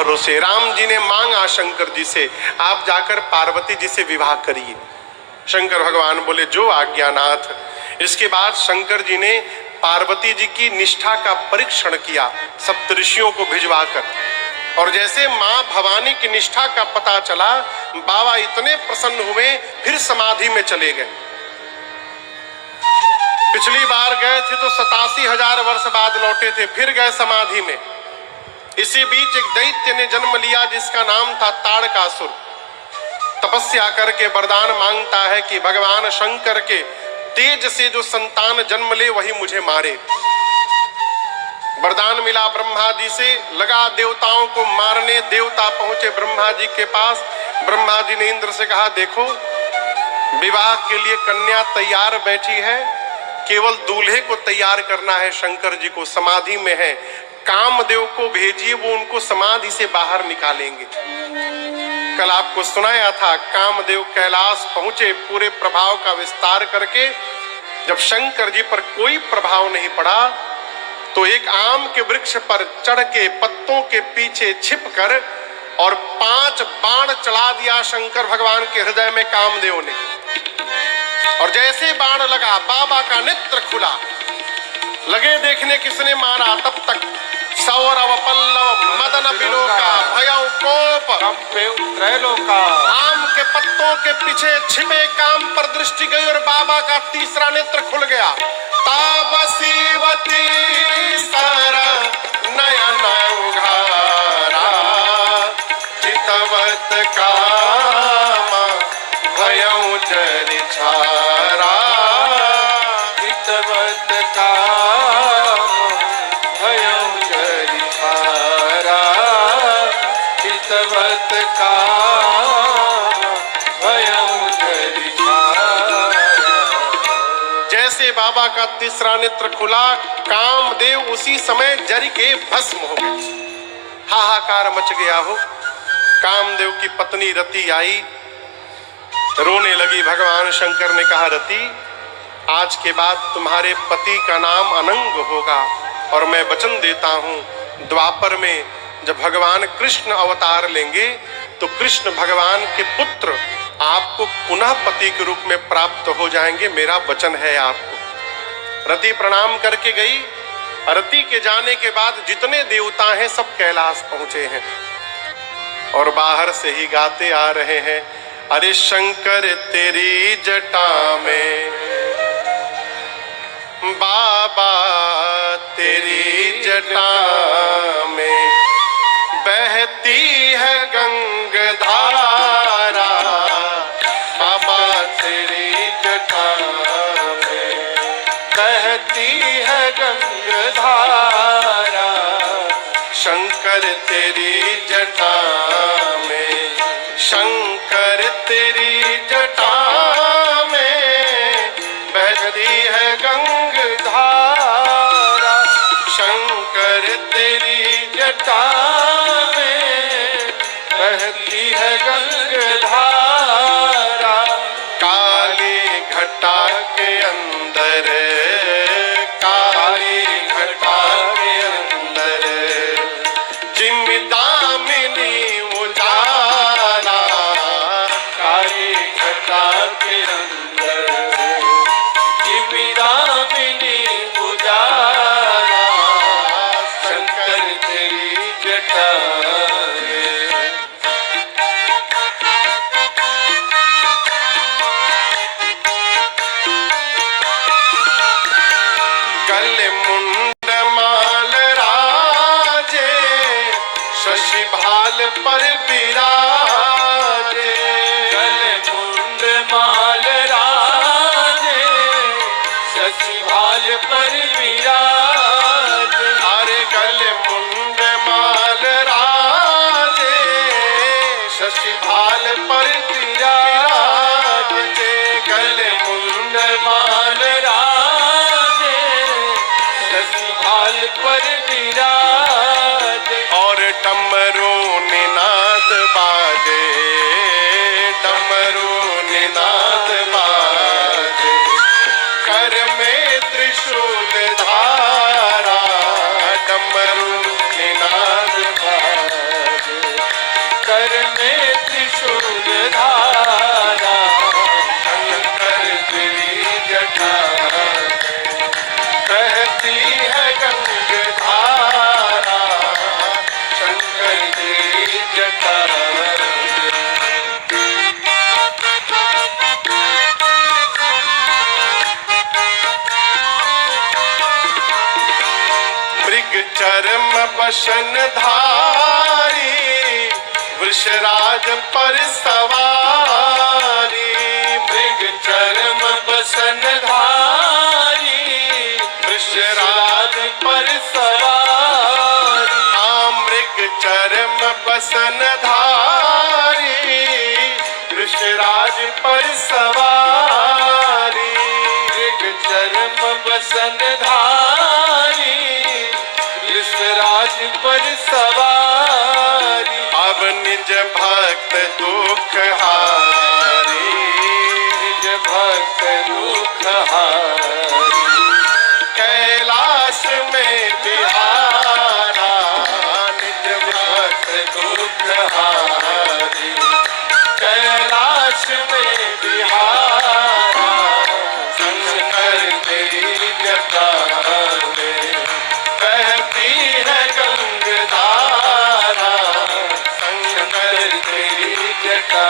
भरोसे राम जी ने मांगा शंकर जी से, आप जाकर पार्वती जी से विवाह करिए। शंकर भगवान बोले जो आज्ञानाथ। इसके बाद शंकर जी ने पार्वती जी की निष्ठा का परीक्षण किया सप्तऋषियों को भिजवाकर, और जैसे मां भवानी की निष्ठा का पता चला, बाबा इतने प्रसन्न हुए, फिर समाधि में चले गए। पिछली बार गए थे तो 87,000 वर्ष बाद लौटे थे, फिर गए समाधि में। इसी बीच एक दैत्य ने जन्म लिया जिसका नाम था ताड़कासुर। तपस्या करके वरदान मांगता है कि भगवान शंकर के तेज से जो संतान जन्म ले वही मुझे मारे। वरदान मिला ब्रह्मा जी से, लगा देवताओं को मारने। देवता पहुंचे ब्रह्मा जी के पास। ब्रह्मा जी ने इंद्र से कहा, देखो विवाह के लिए कन्या तैयार बैठी है, केवल दूल्हे को तैयार करना है। शंकर जी को समाधि में है, कामदेव को भेजिए, वो उनको समाधि से बाहर निकालेंगे। कल आपको सुनाया था, कामदेव कैलाश पहुंचे पूरे प्रभाव का विस्तार करके। जब शंकर जी पर कोई प्रभाव नहीं पड़ा तो एक आम के वृक्ष पर चढ़ के पत्तों के पीछे छिपकर और 5 बाण चला दिया शंकर भगवान के हृदय में कामदेव ने। और जैसे बाण लगा, बाबा का नेत्र खुला। लगे देखने किसने मारा। तब तक सौरव पल्लव मदन बिलोका भयं कोप त्रैलोका। आम के पत्तों के पीछे छिपे काम पर दृष्टि गई और बाबा का तीसरा नेत्र खुल गया। तापसीवती सर नयन उघारा, चितवत काम भयं जरि छारा, चितवत काम भयं जरि छारा, चितवत काम भयं जरि छारा। जैसे बाबा का तीसरा नेत्र खुला, कामदेव उसी समय जरि के भस्म हो गए। हाहाकार मच गया हो। कामदेव की पत्नी रति आई, रोने लगी। भगवान शंकर ने कहा, रति आज के बाद तुम्हारे पति का नाम अनंग होगा, और मैं वचन देता हूं द्वापर में जब भगवान कृष्ण अवतार लेंगे तो कृष्ण भगवान के पुत्र आपको पुनः पति के रूप में प्राप्त हो जाएंगे, मेरा वचन है आपको। रति प्रणाम करके गई। रति के जाने के बाद जितने देवता हैं सब कैलाश पहुंचे हैं और बाहर से ही गाते आ रहे हैं, अरे शंकर तेरी जटा में, बाबा तेरी जटा में बहती है गंगाधारा, बाबा तेरी जटा में बहती है गंगाधारा, शंकर तेरी जटा में, शंकर तेरी जटा में बहती है गंगाधारा, शंकर तेरी जटा में बहती है गंगाधारा। काली घटा के अंदर, काली घटा के अंदर जिम्दामिनी उजाला, काली घटा के अंदर जिम्दामिनी उजाला, शंकर तेरी जटा में। गले मुंड माल राजे, शशि भाल पर विराजे, गले मुंड माल राजे, शशि भाल पर विराजे, अरे गले मुंड माल राजे, शशि भाल पर विराजे, गले मुंड माल राजे, शशि भाल पर विराजे, और डमरू निनाद बाजे, डमरू निनाद बाजे, कर में त्रिशूल धारा, डमरू निनाद बाजे, कर में त्रिशूल धारा, शंकर तेरी जटा बहती है गंगाधारा, शंकर तेरी जटा। मृग चर्म बसन धारी, वृषराज पर सवारी, मृग चर्म बसन धारी, वृषराज पर सवारी। मृग चर्म बसन धारी, वृषराज पर सवारी, मृग चर्म बसन धारी, वृषराज पर सवारी। अब निज भक्त दुख हारी, निज भक्त दुख हारी, कैलाश में बिहारा, निज भक्त दुख हारी, कैलाश में बिहारा, शंकर तेरी जटा में बहती है गंगाधारा, शंकर तेरी जटा।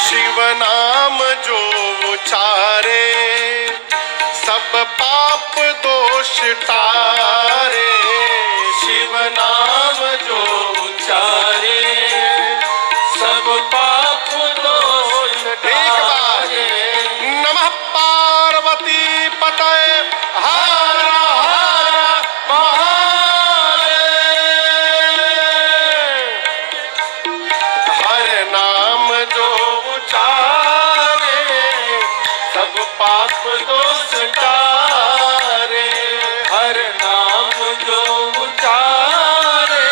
शिव नाम जो उचारे, सब पाप दोष टारे, शिव नाम जो उचारे, सब पाप दोष टारे। नमः पार्वती पतये हर हर महादेव। हर नाम जो उचारे, सब पाप दोष टारे, हर नाम जो उचारे,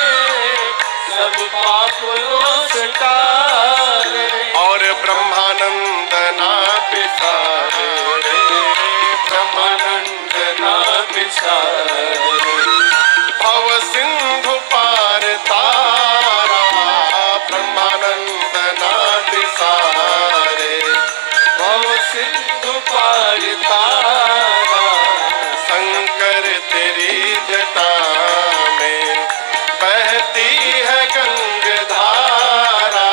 सब पाप दोष टारे। और ब्रह्मानंद ना बिसारे, ब्रह्मानंद ना बिसारे, भव सिंधु पार तारा, ब्रह्मानंद ना बिसारे, भव सिंधु पार तारा, शंकर तेरी जटा में बहती है गंगाधारा,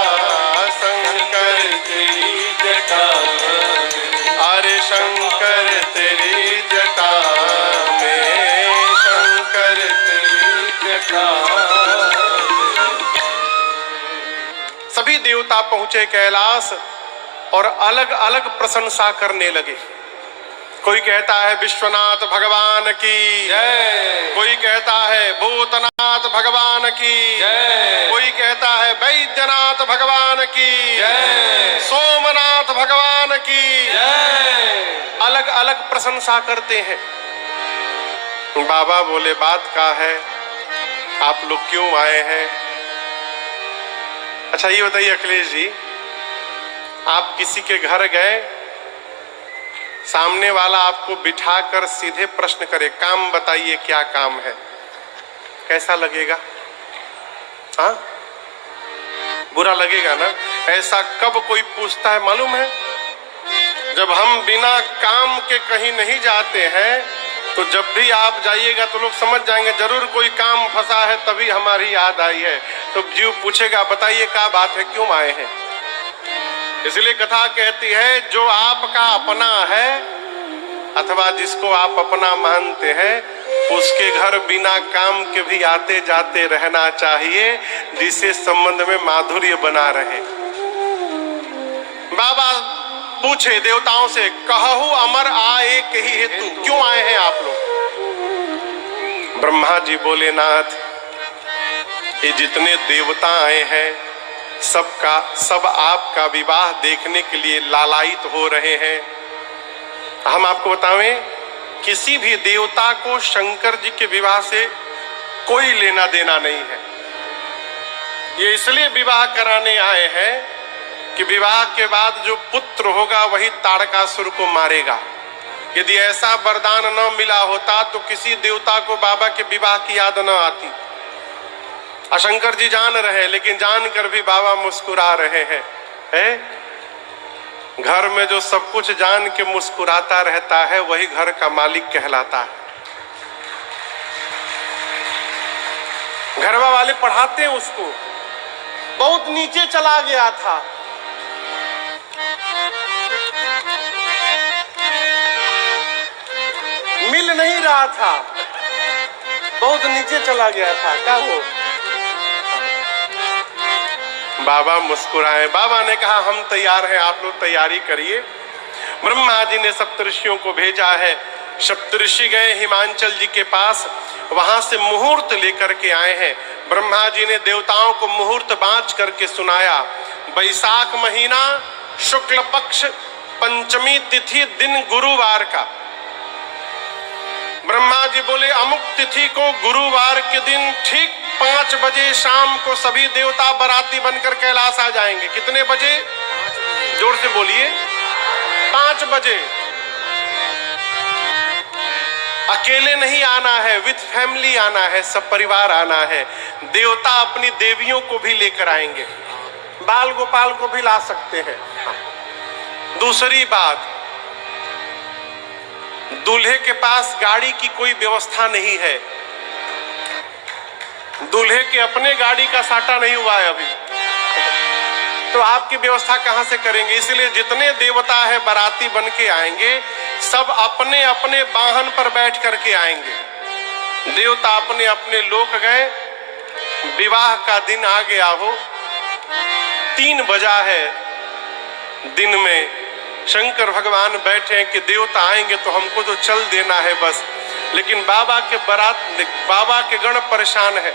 शंकर तेरी जटा में, अरे शंकर तेरी जटा में, शंकर तेरी जटा। सभी देवता पहुंचे कैलाश और अलग अलग प्रशंसा करने लगे। कोई कहता है विश्वनाथ भगवान की जय, कोई कहता है भूतनाथ भगवान की जय, कोई कहता है वैद्यनाथ भगवान की जय, सोमनाथ भगवान की जय। अलग अलग प्रशंसा करते हैं। बाबा बोले बात का है, आप लोग क्यों आए हैं? अच्छा ये बताइए अखिलेश जी, आप किसी के घर गए, सामने वाला आपको बिठाकर सीधे प्रश्न करे, काम बताइए क्या काम है, कैसा लगेगा? हाँ, बुरा लगेगा ना? ऐसा कब कोई पूछता है मालूम है? जब हम बिना काम के कहीं नहीं जाते हैं, तो जब भी आप जाइएगा तो लोग समझ जाएंगे जरूर कोई काम फंसा है, तभी हमारी याद आई है। तो जीव पूछेगा बताइए क्या बात है, क्यों आए हैं? इसलिए कथा कहती है जो आपका अपना है अथवा जिसको आप अपना मानते हैं, उसके घर बिना काम के भी आते जाते रहना चाहिए, जिससे संबंध में माधुर्य बना रहे। बाबा पूछे देवताओं से, कहू अमर आए कही हेतु, क्यों आए हैं आप लोग? ब्रह्मा जी बोले नाथ, ये जितने देवता आए हैं सबका सब आपका विवाह देखने के लिए लालायित हो रहे हैं। हम आपको बतावें, किसी भी देवता को शंकर जी के विवाह से कोई लेना देना नहीं है। ये इसलिए विवाह कराने आए हैं कि विवाह के बाद जो पुत्र होगा वही तारकासुर को मारेगा। यदि ऐसा वरदान न मिला होता तो किसी देवता को बाबा के विवाह की याद न आती। शंकर जी जान रहे, लेकिन जानकर भी बाबा मुस्कुरा रहे हैं। घर में जो सब कुछ जान के मुस्कुराता रहता है वही घर का मालिक कहलाता है। घरवा वाले पढ़ाते हैं उसको, बहुत नीचे चला गया था, मिल नहीं रहा था, बहुत नीचे चला गया था। क्या हो? बाबा मुस्कुराए। बाबा ने कहा हम तैयार हैं, आप लोग तैयारी करिए। ब्रह्मा जी ने सप्तऋषियों को भेजा है। सप्तऋषि गए हिमांचल जी के पास, वहां से मुहूर्त लेकर के आए हैं। ब्रह्मा जी ने देवताओं को मुहूर्त बांच करके सुनाया। वैशाख महीना शुक्ल पक्ष पंचमी तिथि दिन गुरुवार का। ब्रह्मा जी बोले अमुक तिथि को गुरुवार के दिन ठीक 5 बजे शाम को सभी देवता बाराती बनकर कैलाश आ जाएंगे। कितने बजे? जोर से बोलिए। 5 बजे। अकेले नहीं आना है, विद फैमिली आना है, सब परिवार आना है। देवता अपनी देवियों को भी लेकर आएंगे, बाल गोपाल को भी ला सकते हैं। दूसरी बात, दूल्हे के पास गाड़ी की कोई व्यवस्था नहीं है। दूल्हे के अपने गाड़ी का साटा नहीं हुआ है अभी, तो आपकी व्यवस्था कहां से करेंगे? इसलिए जितने देवता है बाराती बन के आएंगे, सब अपने अपने वाहन पर बैठ करके आएंगे। देवता अपने अपने लोक गए। विवाह का दिन आ गया हो, 3 बजा है दिन में। शंकर भगवान बैठे हैं कि देवता आएंगे तो हमको तो चल देना है बस। लेकिन बाबा के गण परेशान है।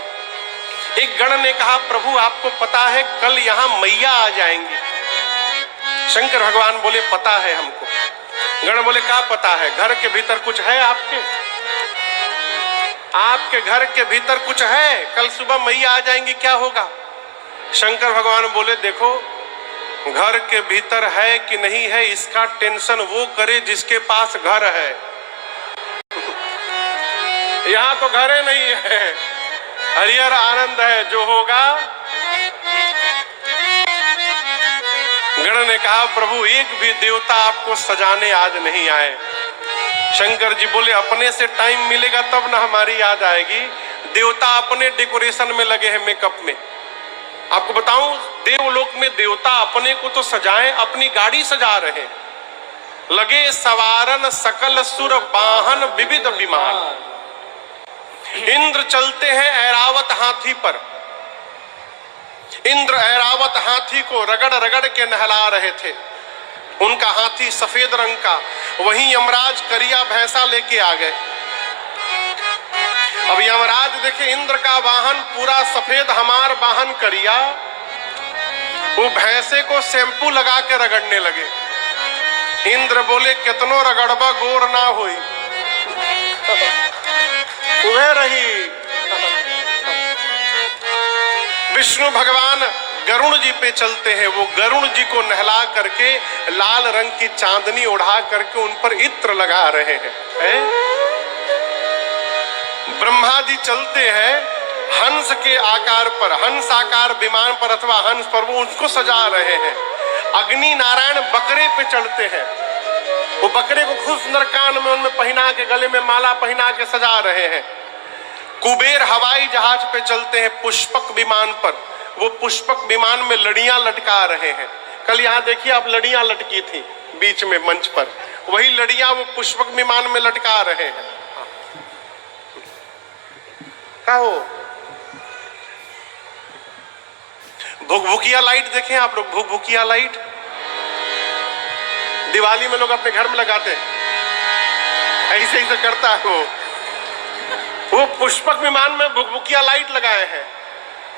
एक गण ने कहा प्रभु आपको पता है कल यहाँ मैया आ जाएंगी। शंकर भगवान बोले पता है हमको। गण बोले क्या पता है? घर के भीतर कुछ है आपके घर के भीतर कुछ है? कल सुबह मैया आ जाएंगी, क्या होगा? शंकर भगवान बोले देखो, घर के भीतर है कि नहीं है इसका टेंशन वो करे जिसके पास घर है। यहाँ तो घर ही नहीं है, हरिहर आनंद है, जो होगा। गण ने कहा प्रभु एक भी देवता आपको सजाने आज नहीं आए। शंकर जी बोले अपने से टाइम मिलेगा तब ना हमारी याद आएगी। देवता अपने डेकोरेशन में लगे हैं, मेकअप में। आपको बताऊं, देवलोक में देवता अपने को तो सजाएं, अपनी गाड़ी सजा रहे। लगे सवारन सकल सुर वाहन विविध विमान। इंद्र चलते हैं ऐरावत हाथी पर। इंद्र ऐरावत हाथी को रगड़ रगड़ के नहला रहे थे। उनका हाथी सफेद रंग का। वहीं यमराज करिया भैंसा लेके आ गए। अब यमराज देखे इंद्र का वाहन पूरा सफेद, हमार वाहन करिया। वो भैंसे को शैम्पू लगा के रगड़ने लगे। इंद्र बोले कितनो रगड़बा गोर ना हुई, वह रही। विष्णु भगवान गरुण जी पे चलते हैं। वो गरुण जी को नहला करके लाल रंग की चांदनी उड़ा करके उन पर इत्र लगा रहे हैं। ब्रह्मा जी चलते हैं हंस के आकार पर, हंस आकार विमान पर अथवा हंस पर, वो उसको सजा रहे हैं। अग्नि नारायण बकरे पे चढ़ते हैं। वो बकरे को खूब सुंदर कान में उनमें पहना के, गले में माला पहना के सजा रहे हैं। कुबेर हवाई जहाज पे चलते हैं पुष्पक विमान पर। वो पुष्पक विमान में लड़ियां लटका रहे हैं। कल यहाँ देखिए आप, लड़ियां लटकी थी बीच में मंच पर, वही लड़ियां वो पुष्पक विमान में लटका रहे हैं। क्या हो? भुकभुकिया लाइट देखें आप लोग, भुकभुकिया लाइट दिवाली में लोग अपने घर में लगाते हैं। ऐसे ही तो करता है वो पुष्पक विमान में भुकभुकिया लाइट लगाए हैं।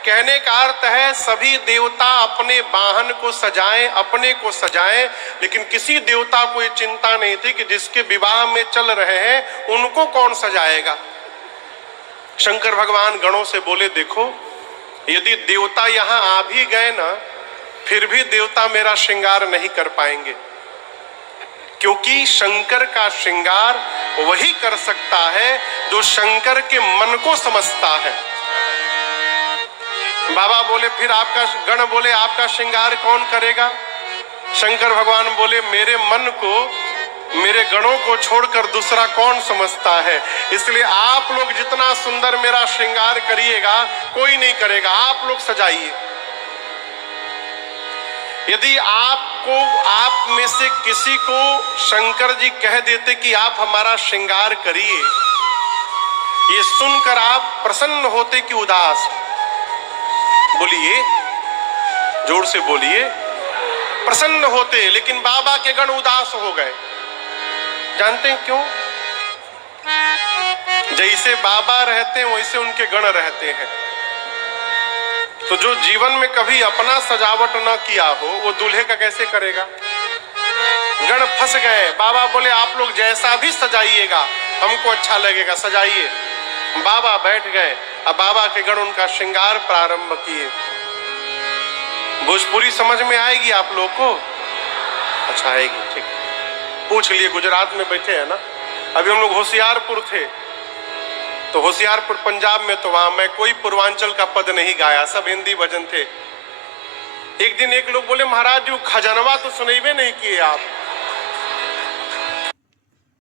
कहने का अर्थ है सभी देवता अपने वाहन को सजाएं, अपने को सजाएं, लेकिन किसी देवता को ये चिंता नहीं थी कि जिसके विवाह में चल रहे हैं उनको कौन सजाएगा। शंकर भगवान गणों से बोले देखो, यदि देवता यहां आ भी गए ना, फिर भी देवता मेरा श्रृंगार नहीं कर पाएंगे। क्योंकि शंकर का श्रृंगार वही कर सकता है जो शंकर के मन को समझता है। बाबा बोले फिर आपका गण बोले आपका श्रृंगार कौन करेगा? शंकर भगवान बोले मेरे मन को, मेरे गणों को छोड़कर दूसरा कौन समझता है, इसलिए आप लोग जितना सुंदर मेरा श्रृंगार करिएगा कोई नहीं करेगा, आप लोग सजाइए। यदि आपको, आप में से किसी को शंकर जी कह देते कि आप हमारा श्रृंगार करिए, ये सुनकर आप प्रसन्न होते कि उदास? बोलिए, जोर से बोलिए। प्रसन्न होते, लेकिन बाबा के गण उदास हो गए। जानते हैं क्यों? जैसे बाबा रहते हैं वैसे उनके गण रहते हैं। तो जो जीवन में कभी अपना सजावट ना किया हो वो दूल्हे का कैसे करेगा? गण फंस गए। बाबा बोले आप लोग जैसा भी सजाइएगा हमको अच्छा लगेगा, सजाइए। बाबा बैठ गए। अब बाबा के गण उनका श्रृंगार प्रारंभ किए। भोजपुरी समझ में आएगी आप लोग को? अच्छा आएगी, ठीक। पूछ लिए, गुजरात में बैठे हैं ना। अभी हम लोग होशियारपुर थे, तो होशियारपुर पंजाब में, तो वहां मैं कोई पूर्वांचल का पद नहीं गाया, सब हिंदी भजन थे। एक दिन एक लोग बोले महाराज जी खजनवा तो सुनेबे नहीं किए आप।